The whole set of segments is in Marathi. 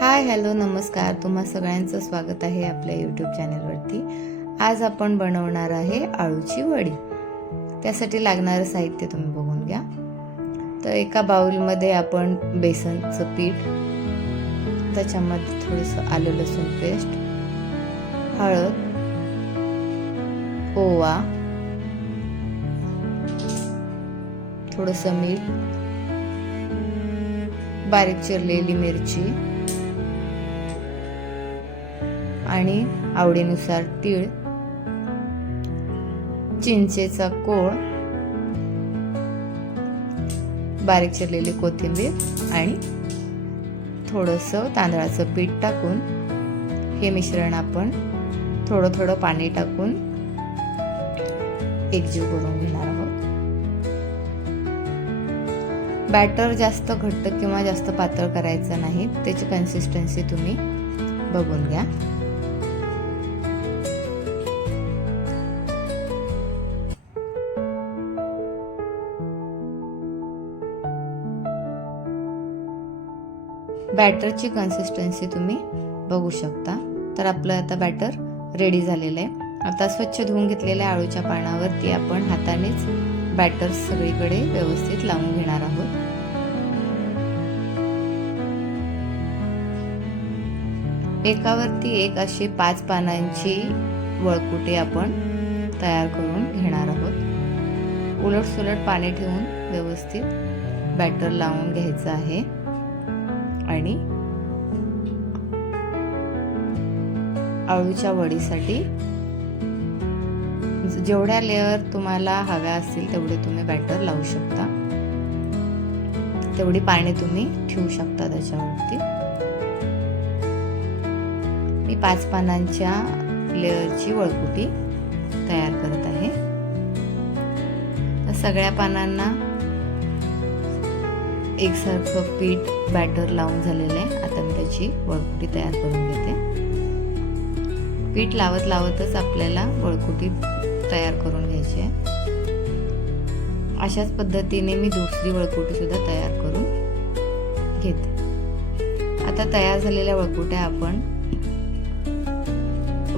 हाय हॅलो नमस्कार, तुम्हा सगळ्यांचं स्वागत आहे आपल्या यूट्यूब चॅनलवरती। आज आपण बनवणार आहे आळूची वडी। त्यासाठी लागणारं साहित्य तुम्ही बघून घ्या। तर एका बाउलमध्ये आपण बेसनचं पीठ, त्याच्यामध्ये थोडंसं आलं लसूण पेस्ट, हळद, ओवा, थोडंसं मीठ, बारीक चिरलेली मिरची आणि आवडीनुसार तीळ, चिंचेचा कोळ, बारीक चिरलेली कोथिंबीर आणि थोडंसं तांदळाचं पीठ टाकून हे मिश्रण आपण थोडं थोडं पाणी टाकून एकजीव करून घेणार आहोत। बॅटर जास्त घट्ट किंवा जास्त पातळ करायचं नाही, त्याची कन्सिस्टन्सी तुम्ही बघून घ्या। बॅटरची कन्सिस्टन्सी तुम्ही बघू शकता। तर आपलं आता बॅटर रेडी झालेलं आहे। आता स्वच्छ धुवून घेतलेल्या आळूच्या पानावरती आपण हातानेच बॅटर सगळीकडे व्यवस्थित लावून घेणार आहोत। एकावरती एक अशी 5 पानांची वळकुटे आपण तयार करून घेणार आहोत। उलट सुलट पाणी ठेवून व्यवस्थित बॅटर लावून घ्यायचं आहे आणि आळूच्या वडीसाठी जेवढ्या लेअर तुम्हाला हव्या असतील तेवढे तुम्ही बॅटर लावू शकता, तेवढी पाणी तुम्ही ठेवू शकता त्याच्यावरती। मी 5 पानांच्या लेअरची वळकुटी तयार करत आहे। तर सगळ्या पानांना एकसारखं पीठ बॅटर लावून झालेलं आहे। आता मी त्याची वळकुटी तयार करून घेते। पीठ लावत लावतच आपल्याला वळकुटी तयार करून घ्यायची आहे। अशाच पद्धतीने मी दुसरी वळकुटी सुद्धा तयार करून घेते। आता तयार झालेल्या वळकुट्या आपण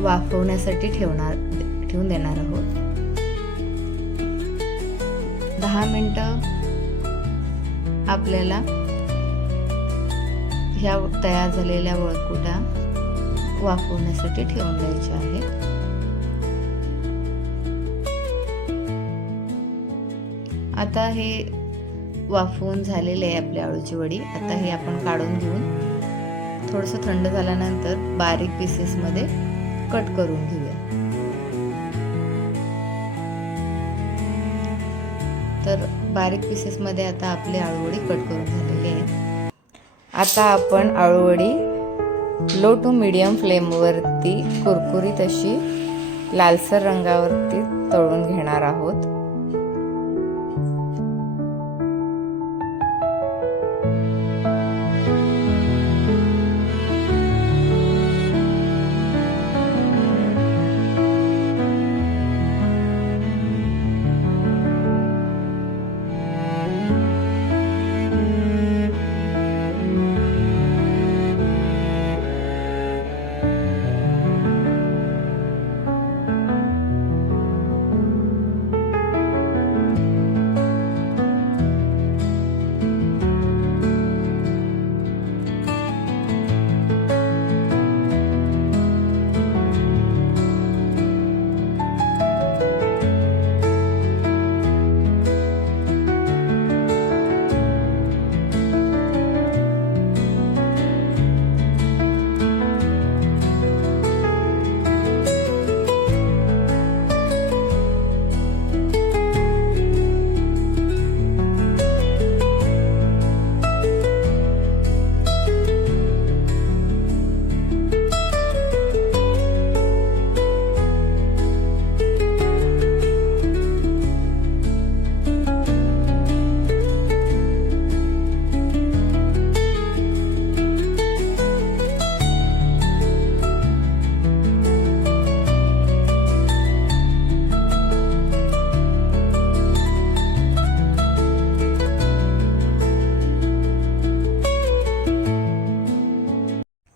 वाफवण्यासाठी ठेवून देणार आहोत। 10 मिनिटं आपल्याला ह्या तयार झालेल्या वळकुट्या वाफवण्यासाठी ठेवून द्यायच्या आहेत। आता हे वाफवून झालेले आहे आपली आळूची वडी। आता हे आपण काढून घेऊन थोडंसं थंड झाल्यानंतर बारीक पीसेस मध्ये कट करून घेऊया। तर बारीक पीसेस मध्ये आता आपली आळूवडी कट करून झालेली आहे। आता आपण आळूवडी लो टू मीडियम फ्लेम वरती कुरकुरीत अशी लालसर रंगावरती तळून घेणार आहोत।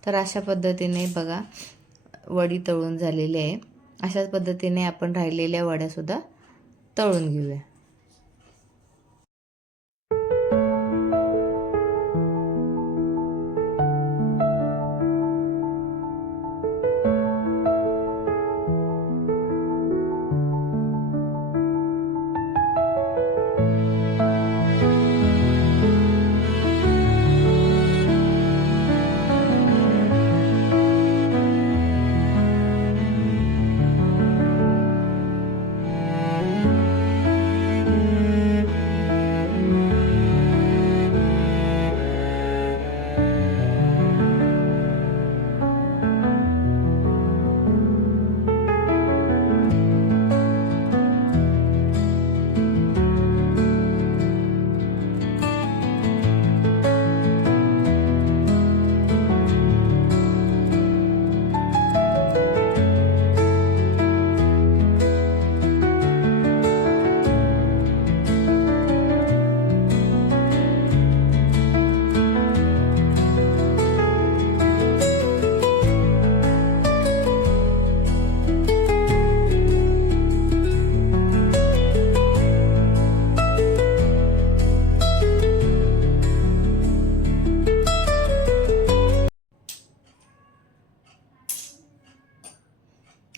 तर अशा पद्धतीने बघा वडी तळून झालेली आहे. अशाच पद्धतीने आपण राहिलेल्या वड्यासुद्धा तळून घेऊया.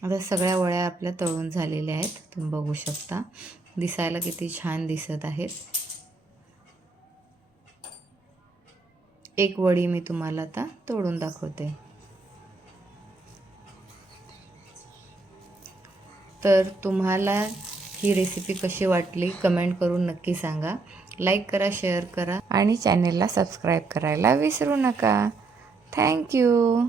आता सगळ्या वड्या आपल्या तळून झालेल्या आहेत. तुम्ही बघू शकता दिसायला किती छान दिसत आहेत. एक वडी मी तुम्हाला आता तोडून दाखवते. तर तुम्हाला ही रेसिपी कशी वाटली कमेंट करून नक्की सांगा. लाईक करा, शेअर करा आणि चॅनेलला सबस्क्राईब करायला विसरू नका. थँक्यू.